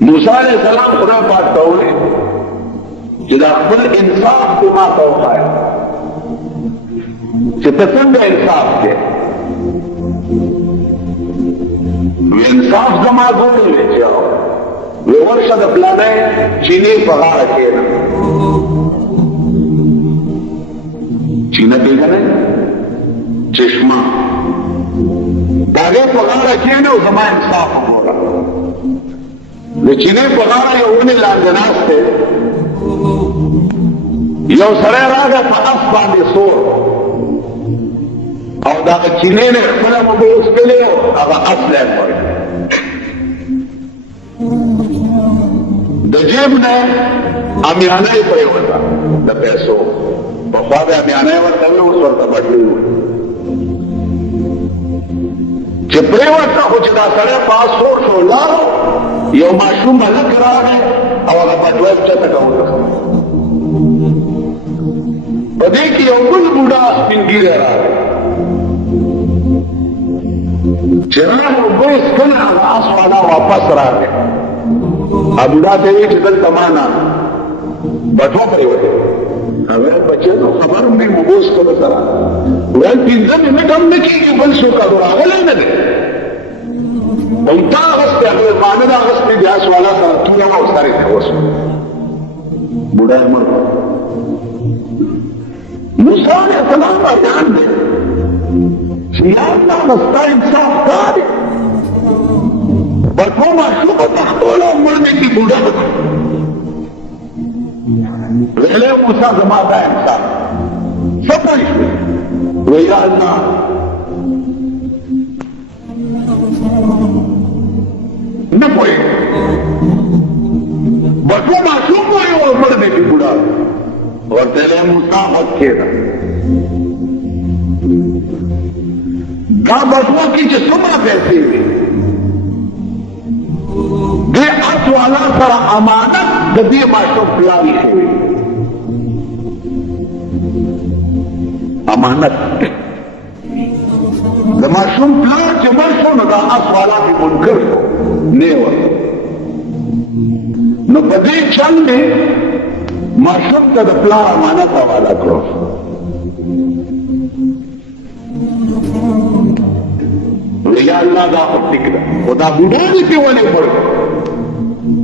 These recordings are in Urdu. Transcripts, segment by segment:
موسی علیہ السلام خدا پاک ته وویل چې دا خپل انصاف دې ما ته وښایه چې ته څنګه انصاف کوې. وی انصاف زما ګورې وی چې وی ورشه د پلانۍ چینې په غاړه کښېنه. چینه پېژنئ؟ چشمه د هغې په غاړه کښېنه او زما انصاف وګوره. د چینې په غاړه یو ونې لاندې ناست دی، یو سړی راغی په اس باندې سور او د هغه چینې نه خپله اوبه وڅښلې او هغه اس لی پړی. د جیب نه امیانۍ پرېوته د پیسو. پخوا به امیانۍ ورته وي، اوس ورته بډلې وي. چې پرېوته خو چې دا سړی په اس سور شو لاړو، یو ماشوم هلک راغی او هغه بټوه یې چته که وتښته. په دې کې یو بل بوډا سپین ږیری راغی چې راغی اوبه یې څښله، هغه اس والا واپس راغی. هغه بوډا ته یې ویل چې دلته ما نه بټوه پرېوتې. هغه ویل بچیانو خبر هم نه اوبه څښلو سره. ویل 15 منټ هم نه کېږي بل څوک راغلی نه دی. او تا اغسطی اغلی مانه دا اغسطی دی اس والا سره توره او سره ته وسو. بوډا یې مړ کړ. موسی علیہ السلام بیان دی چې یا الله د ستا انصاف دا دی. بټوه ماشومه پښتوله او مړ مې کړي بوډا. ویلی موسی زما دا انصاف څه پوه شوې؟ وی یا الله نه پوهېږم. بټوه ماشوم وایي او مړ دی کړي بوډا. ورته ویلی موسی غوږ کښېنه. دا بټوه کې چې څومره پیسې وي دې اس والا سره امانت د دې ماشوم پلار ایښی وي. امانت د ماشوم پلار چې مړ شو نو دا اس والا پې منکر شو، نه یې ورته. نو په دې چل مې ماشوم ته د پلار امانت حواله کړو. یا الله دا خو ټیک ده، خو دا بوډا دې پې ولې مړ کړ؟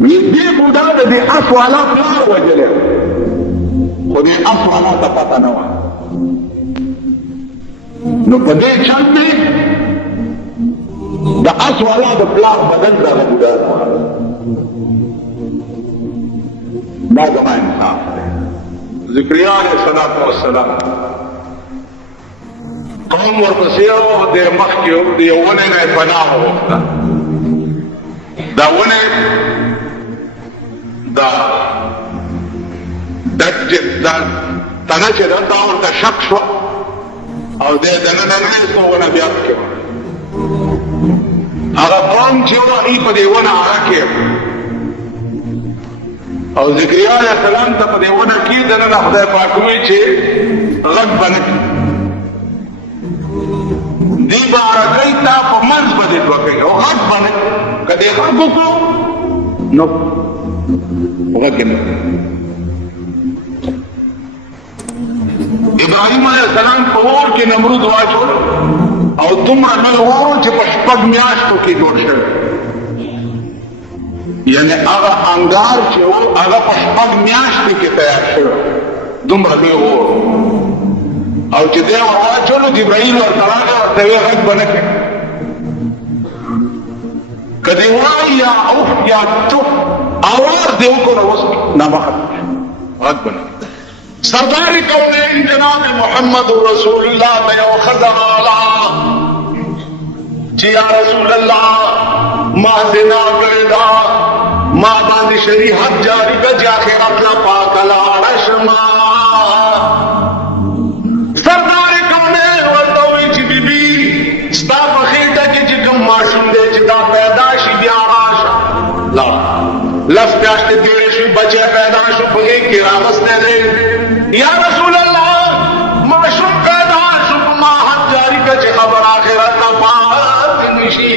وی دې بوډا د دې اس والا پلار وژلی، خو دې اس والا ته پته نه وه. نو په دې چل مې د اس والا د پلار بدن راغه بوډا ته. دا زما انصاف دی. ذکریا علیہ السلام قوم ورپسې و د مخکې د یو ونې نه یې پناه وغوښته. دا ونې دا تنه چې ده دا ورته شک شوه او دی دننه نه ایسته ونه بیا پکې وه. هغه قوم چې وه ای په دې ونه هغه کې او ذکریا علیہ السلام ته په دې ونه کې دننه خدای پاک وایي چې غږ به نه کړي. دی به عرقۍ تا په منځ به دې دوه کوي او غږ به نه کړي. که دې غږ وکړو نو غږ یې نه کړي. ابراهیم علیہ السلام په اور کې نمرود واچول او دومره لوی اور چې په 6 میاشتو کې جوړ شوی. یعنی هغه انګار چې و هغه په 6 میاشتې کې تیار شوی، دومره لوی اور. او چې دی واچولو جبرائیل ورته راغی ورته ویې غږ به نه کوي. که دې وایي یا اوف یا چف اواز دې وکړو نو اوس نامه ختم شو، غږ به نه کوي. سردار کونین جناب محمد رسول اللہ میں یو خزالا چی یا رسول اللہ ما زنا کردا ما باندې شریعت جاری کړه آخرت لا پاک لاړ شما. سردار کونین ورته وی چې بیبي ستا په خېټه کې چې کوم ماشوم دی چې دا پیدا شي بیا راشه لا لس میاشتې تېرې شوې بچی پیدا شو په هغې کې راغستی دی. یا رسول اللہ معشوق پیدا شب ما حد جاری کا چه خبر آخرت پاک نشی.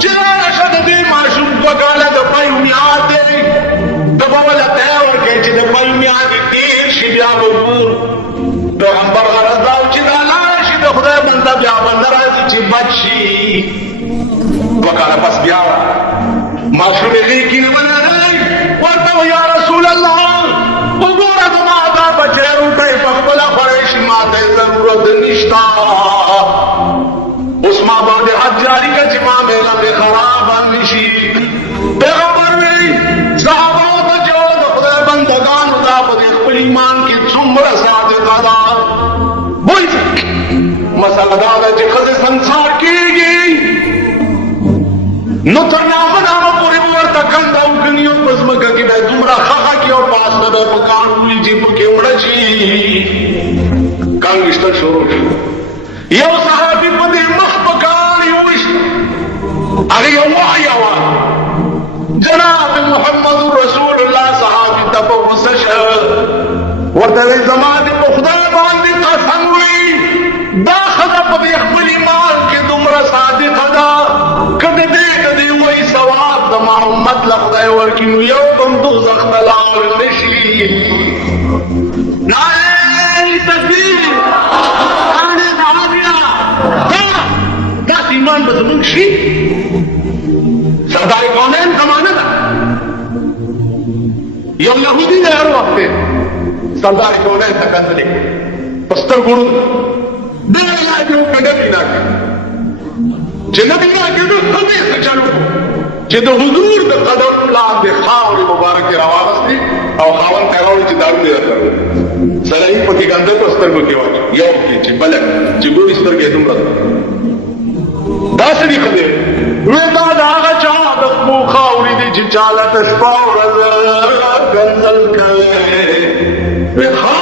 چې راشه د دې ماشوم 2 کاله د پای بنیاد دی ته به ولې ته ورکړې چې د پای بنیاد تېر شي بیا به ګور پیغمبر غرض دا و چې دا لاړه شي د خدای بنده بیا به نه راځي چې بچ شي 2 کاله پس بیا ماشوم یې غېږ کې نیولی ورته و یا رسول الله وګوره زما دا بچی روټۍ په خپله خوړی شي ما ته یې ضرورت نشته اوس ما باندې حد جاري کړه چې ما میله مې خرابه نه شي پیغمبر وایي صحابهو ته چې د خدای بندګانو دا په دې خپل ایمان کې څومره صادقه ده وایي مسله دا ده چې ښځې سنسار کېږي نو تر نامه نامه پورې به ورته کنده وکړي او په ځمکه کې به یې دومره خښه کړي او پاسته به یې په کاڼ ولي چې پکې مړه شي کاڼ ویشتل شروع شو یو صحابي په دې مخ په کاڼ یې وویشت هغې یې ووایوه جناب محمد رسول الله صحابي ته په غوسه شه ورته وایي زما دې په خدای باندې قسم وي دا ښځه په دې خپل ایمان کې دومره صادقه ده که د دې وایي ثواب زما امت له خدای ورکړي نو یو هم دوزخ ته لاړ نه شي نعرې تکبیر نعرې تعالیه داسې ایمان به زموږ شي سردار کونین زمانه ده یو یهودي دی هر وخت سردار کونین ته کتلې په سترګو ړوند ډېر علاج یې وکړ ډېر علاج چې نه دې راکېدو څه دې څه چل وکړو چې د حضور د قدم لاندې خاورې مبارکې راواغستې او خاوند ته یې راوړي چې دارو دې درته سړی یې پکې ګنده په سترګو کې واچو یو کې چې بله چې ګوري سترګې دومره داسې دي ښځې وې دا د هغه چا د خپو خاورې دي چې چاله ته شپه ورځ ګنځل کوې وې ښه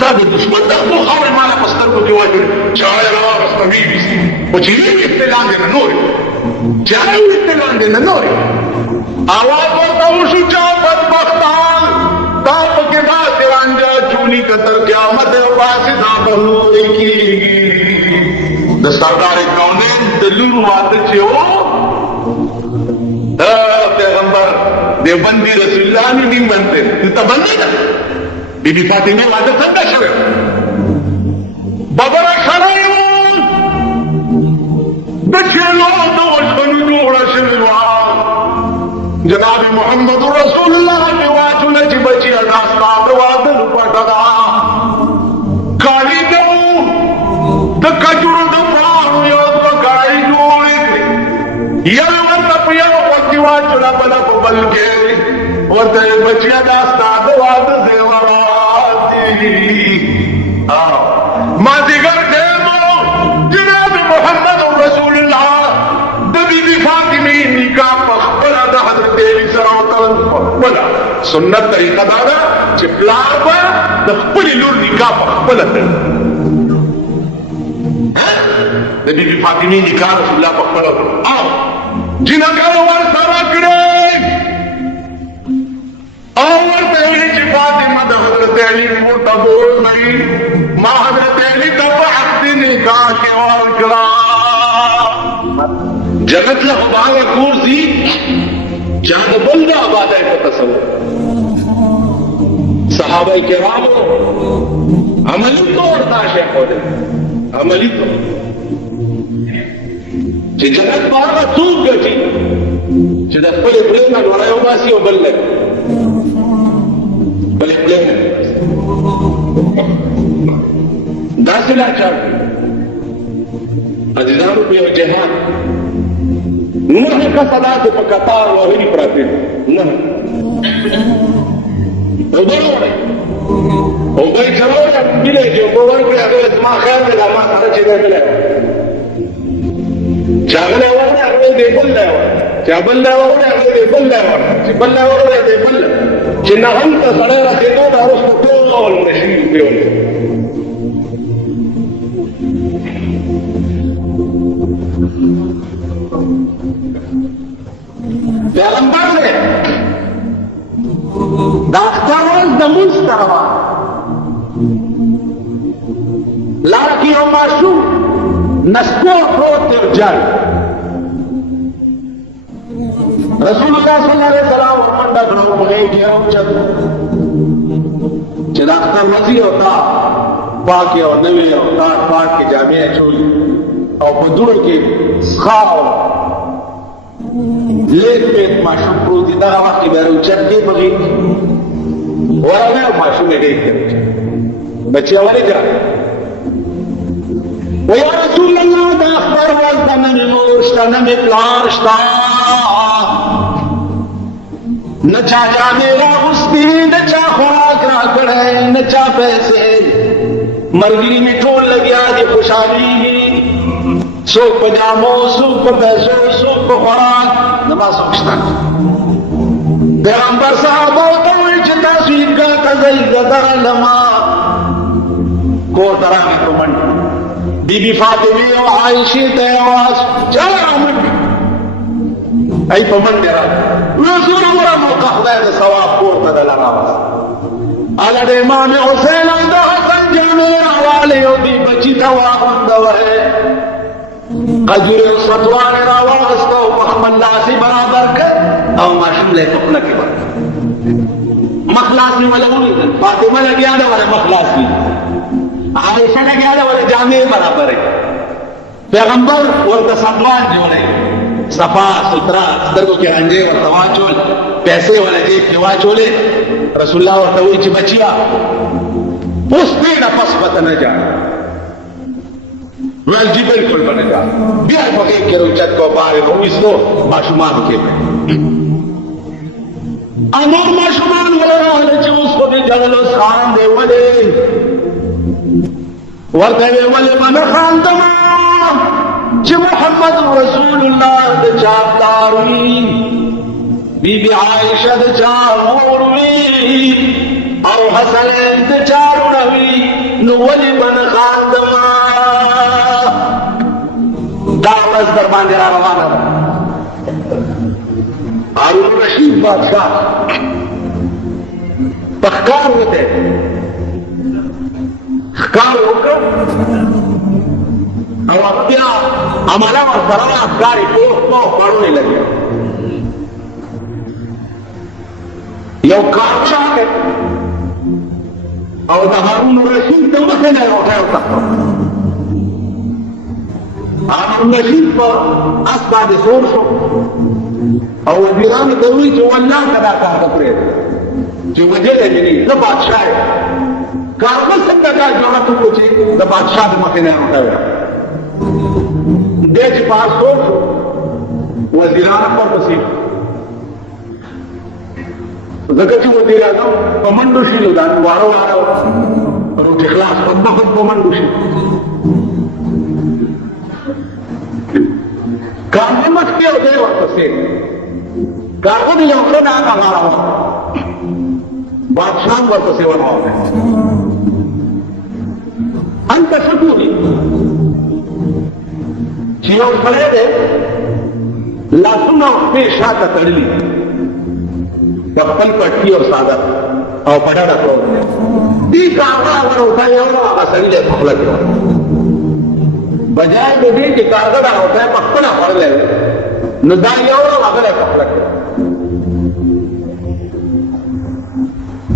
دا د دښمن د خپو خاورې ما له په سترګو کې واچوې چا یې راواغسته ویې ویستې خو چې ویې ویستې لاندې نه نورې چې هغه ویستې لاندې نه نورې اواز ورته وشو چا بدبختان دا پکې داسې رانجه چوني که تر قیامت باسې دا به نورې کېږي د سردار کونین د لور واده چې و پیغمبر دیوبندي رسول الله نه نیم بند دی دلته بندي ده بی بی فاطمه واده څنګه شوی ببره شرعي و د چېلو د وژغنو جوړه شوې وه جناب محمد رسول الله مې واچوله چې بچیه دا ستا د واده لپټه ده کالي ده د کجورو د پاڼو یو 2 کاړۍ جوړې کړې یو ورته په یو غوږ کې واچوله بله په بل کې ورته یې بچیه دا ستا د واده زیورات دي مازدیګر ټیم و جناب محمد رسول الله د بیبي فاطمې نکاح په خپله د حضرت علي سره وتړل په خپله سنت طریقه دا ده چې پلار به د خپلې لور نکاح په خپله تړي د بیبي فاطمې نکاح رسول الله په خپله وکړو او جنګر ورسره کړې او ورته ویلي چې فاطمه د حضرت علي کور ته بوځئ ما حضرت علي ته په عقد نکاح کې ورکړه جنت له خو به هغه کور ځي چې هغه بل د آبادۍ په تصور صحابه کرامو عملي طور دا شی ښودلی عملي طور چې جنت به هغه څوک ګټي چې د خپلې خولې نه ډوډۍ وباسي او بل لګي بلې خولې نه داسې لاچار عزیزانو په یو جهاد 9 کسه داسې په کتار وهلي پراته دي 9 اوبه راوړئ اوبه یې چې راوړئ مینه یې چې اوبه ورکړئ هغه زما خیر دی دا ما سره چې دی بلی چې هغه لی وغړئ هغه دی بل لی وړئ چې بل لی وغړئ هغه دی بل لی وړئ چې بل لی وغړئ دی بل لی چې نهم ته سړی رسېدو دا وروسته ټول نشي پرېولي پیغمبر دی دا اختر ورځ د مونځ طرفه لاره کې یو ماشوم نسکور پروت تے جان رسول اللہ صلی اللہ علیہ وسلم منڈا کھڑو بغیر گیا چل چدا اختر وزی ہوتا پاکی اور نوی اور تاٹ پاک کے جامعہ چولی اور بدور کے خواہ لیت پیت معشوم پروتی دا وقت کی بیرو چل کے بغیر ورنہ معشوم دیکھ کرے بچے والے جانے ويا رسول الله دا اخبر والتا نمی مورشتا نمی پلارشتا نچا جانے را غستی نچا خوراک را کڑھے نچا پیسے مرگی میں ٹول لگیا دی خوشحالی سوک پجامو سوک پیسو سوک خوراک نما سوکشتا پیغمبر صحابہ توی چتا سوید کا تزئی گدر لما کو ترامی کو منڈ بی بی فاطمی و عائشی تیواز چلا عمر ای پا من دیرا رسول مرا موقع خدای دا ثواب کورتا دا لراواز علد امام حسین دا حسن جامیر حوالی و دی بچی تواقن دوئے قجور و سطوان راواغستا و مخمل لاسی برابر کر او ماشم لے پکنا کی برابر مخلاص میں ولگونی دن فاطمہ لگیا دا والا مخلاص بھی عائشہ لگیا دا والا جامع برابر ہے پیغمبر ورطا سطوان جو لے صفا سترہ سترگو کے انجے ورطا واچول پیسے والا جیب کے واچولے رسول اللہ ورطا ہوئی چی بچیا اس پیڑا پس پتہ نہ جا ویل جی بالکل بنا جا بیار پکیب کے روچت کو بارے ہو اس کو معشومان کے میں امور معشومان والا چی اس کو بھی جلل اس خان دے والے ورطوے والے من خاندما چی محمد رسول اللہ دا چاپ داروی بی بی عائشہ دا چاروی او حسنین دا چاروی نولی من خاندما دعوز دربان دیرا روانا ہارون رشید بادشاہ پخکار ہوتے خکار ہو کر او اپیا عملہ اور سرانا افکاری پاو پڑھونے لگے یو کارچا ہے او دا ہارون رشید دا مخینے ہوتا ہے هارون رشید پر اسباد سور شو او وزیران دوی چو اللہ کدا کار کپرے چو وجہ لے جنی دا بادشاہ ہے کارمل سکتا کا جوڑتو کچھ دا بادشاہ دا مخینے ہوتا ہے دے چی پاس سور شو وزیران پر بسیب ذکر چی وزیران پمندو شیلو دان وارو وارو روٹ اخلاص خود بخود پمندو شیلو کارنے مختی ہو دے وقت سے کارگو دی لوکرن آگا مارا ہوا بادشاہ وقت سے ورہا ہوگا انتا شکو دی چیو کھڑے دے لاسونا پیشا تا تڑلی پختل پٹکی اور سادہ او پڑھا رکھو دی کارگا اگر ہوتا ہے اور آگا سری لے پخلا کرو بجائے دے دی کہ کارگڑا ہوتا ہے پختنا پڑھ لے ندائی اور آگا لے پخلا کرو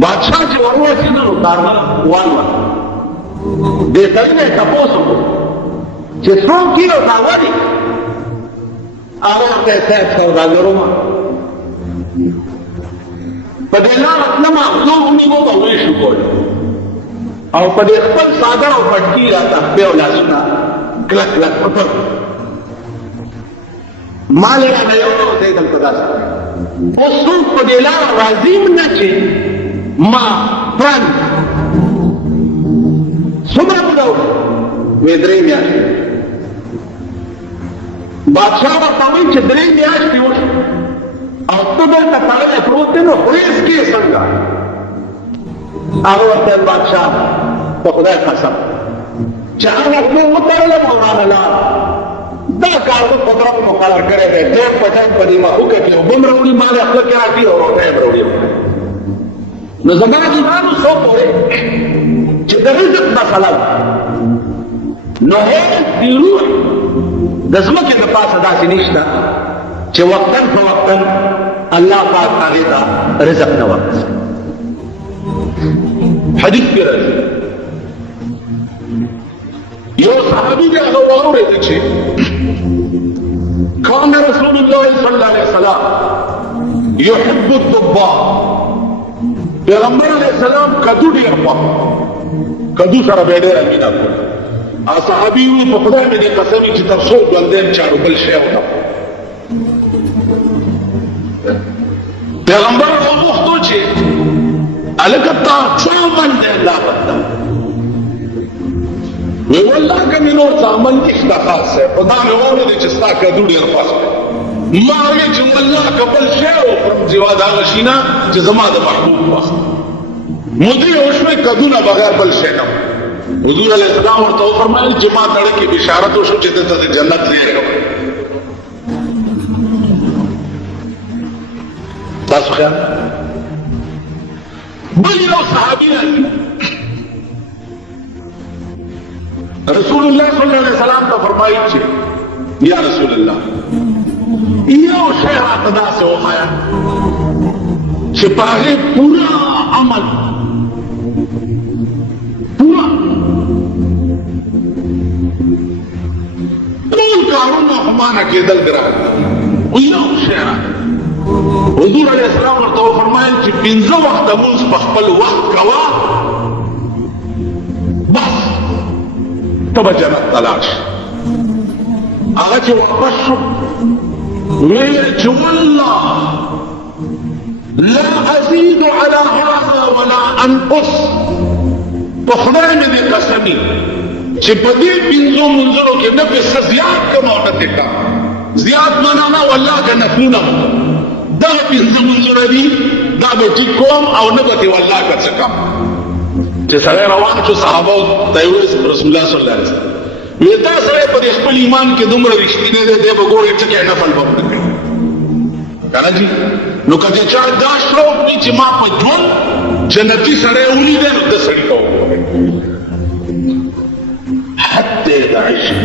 بادشاہ چی وروا چیزن اتارنا وانوا دے تجنے کپوسو چی سرون کی اتاوا دی آگا کیسے سوداگروں ماں پدیلا اطلما اغلوبنی وہ بویشو کوئی او پدی اخبر صادر و پٹکی راتا پیولا سنا کلک کلک پتر مالی را نیورو تیدل پدا سکتا وہ سوک پدیلا رازیم نچے ما پران سمرا پداو ویدرین میاش بادشاہ ورطاوی چه درین میاش پیوش او تو دلتا تغلی پروتے نو خریز کی سنگا آگو وقت بادشاہ تو خدای قسم چاہاں اپنے اترلے مولانا لا دا کارگو قدرت مقرر کرے دے دیر پچھن پدیما خوکے کیوں بم روڑی مالے اخلا کرا کی اور روٹے روڑی نو زمان ایمانو سو پورے چه در رزق مسئلہ نو هیڅ روح د ځمکې د پاسه داسې نشته چې وقتاً فوقتاً الله پاک هغې ته رزق نه ورکړي. حدیث کې راځي یو صحابي دی هغه واورېده چې کان رسول الله صلی الله علیه وسلم يحب الضباء، پیغمبر علیه السلام کدو ډېر خوښ، کدو سره به ډېره مینه کوله. صحابي وي په خدای مې دې قسم وي چې تر څو ژوندی یم چارو بل شی ونه پیغمبر راوغوښتو چې هلکه تا څه عمل دی الله بنده؟ وی والله که مې نور څه عمل نشته خاص صاحب، خو دا مې واورېدې چې ستا کدو ډېر خوښ دی. ما وی چې والله که بل شی وخورم سوا د هغه شي نه چې زما د محبوب خوښ دی. مودې وشوې کدو نه بغیر بل شی نه. حضور علیہ السلام ورته وفرمایل چې ما تړه کې بشارت وشو چې دته د جنت زیری وکړي. تاسو خیال بل یو صحابي رسول الله صلی الله علیه وسلم ته فرمایي چې یا رسول الله یو شی راته داسې وښایه چې په هغې پوره عمل پوره ټول کارونه خو مانه کېدل ګران خو یو شی راته. حضور علیه السلام ورته وفرمایل چې 15 وخته لمونځ په خپل وخت کوه بس ته به جنت ته لاړ شې. هغه چې واپس شو ویل چې والله لا ازيد على هذا ولا انقص، په خدای مې دې قسم وي چې په دې 15 منځونو کې نه به څه زیات کوم او نه دې کم. زیات معنا نه والله که نفلونه دا 15 منځونه دي دا به ټیک کوم او نه به دې والله که څه کم. چې سړی روان شو صحابه ته یې وویل رسول الله صلی الله علیه وسلم وی دا سړی په خپل ایمان کې دومره رښتینی دی دی به ګورې څه کې نفل به نه کوي که نه جي. نو که د چا دا شوق وي چې ما په ژوند جنتي سړی ولیدی نو ده سړي ته وګورئ حد دی د عشق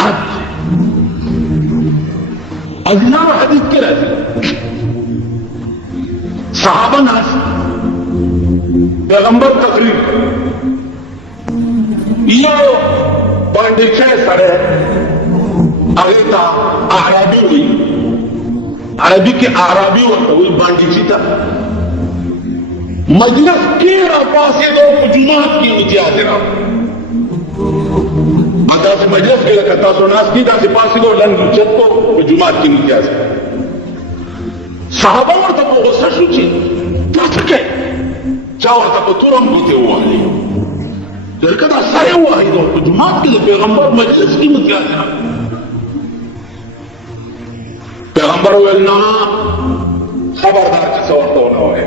حد دی. عزیزانو حدیث کې راځي صحابه ناست پیغمبر تقریر یو باندې سره هغه ته عربي وي، عربي کې عربي ورته وي باندې ته مجلس کې را پاسې دو په جماعت کې امتیاز را اته په مجلس کې لکه تاسو ناس کې داسې پاسې دو لنډ چتو په جماعت کې امتیاز. صحابه ورته په غوسه شو چې تاسو کې چا ورته په تورم بوته وایي ځکه دا سره وایي نو په جماعت کې د پیغمبر مجلس کې امتیاز را. پیغمبر ویل نه خبردار چې څه ورته ونه وایي.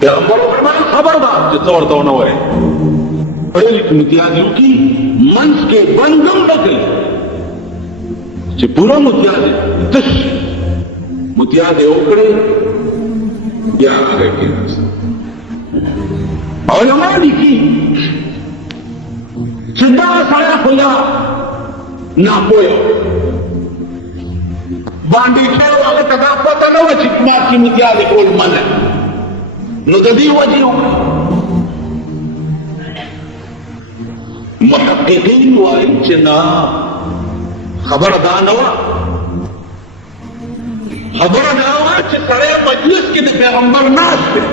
پیغمبر فرمایي خبردار چې څه ورته ونه وایي. پڑھے لکھے متیازیوں کی منس کے بندم نکل چې پورا متیاز تش متیاز اوکڑے بیا آگے کی علماء لکھی چې دا سړی خو یا ناپوهه باندې چې هغه ته دا پته نه وه چې ما کې متیاز کول منع نو د دې وجې محققین وایي چې نه خبره دا نه وه خبره دا وه چې سړی مجلس کې د پیغمبر ناست دی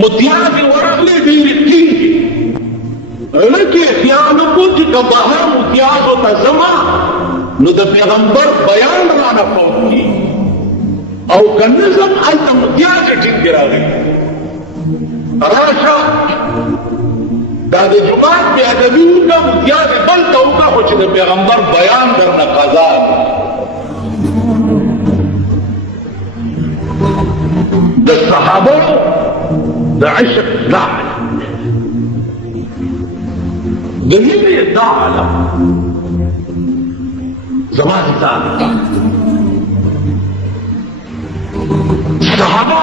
متیازې ورغلې ډېرې ټینګې لکه خیال وکړو چې که بهر متیازو ته ځمه نو د پیغمبر بیان رانه فوت کړي او که نه ځم هلته متیازې ټینګې راغلي راشه دا د جماعت بې ادبي وکړه متیازې بل ته وکړه خو چې د پیغمبر بیان درنه قضا د صحابه د عشق دا د مینې دا عالم زما ځان صحابه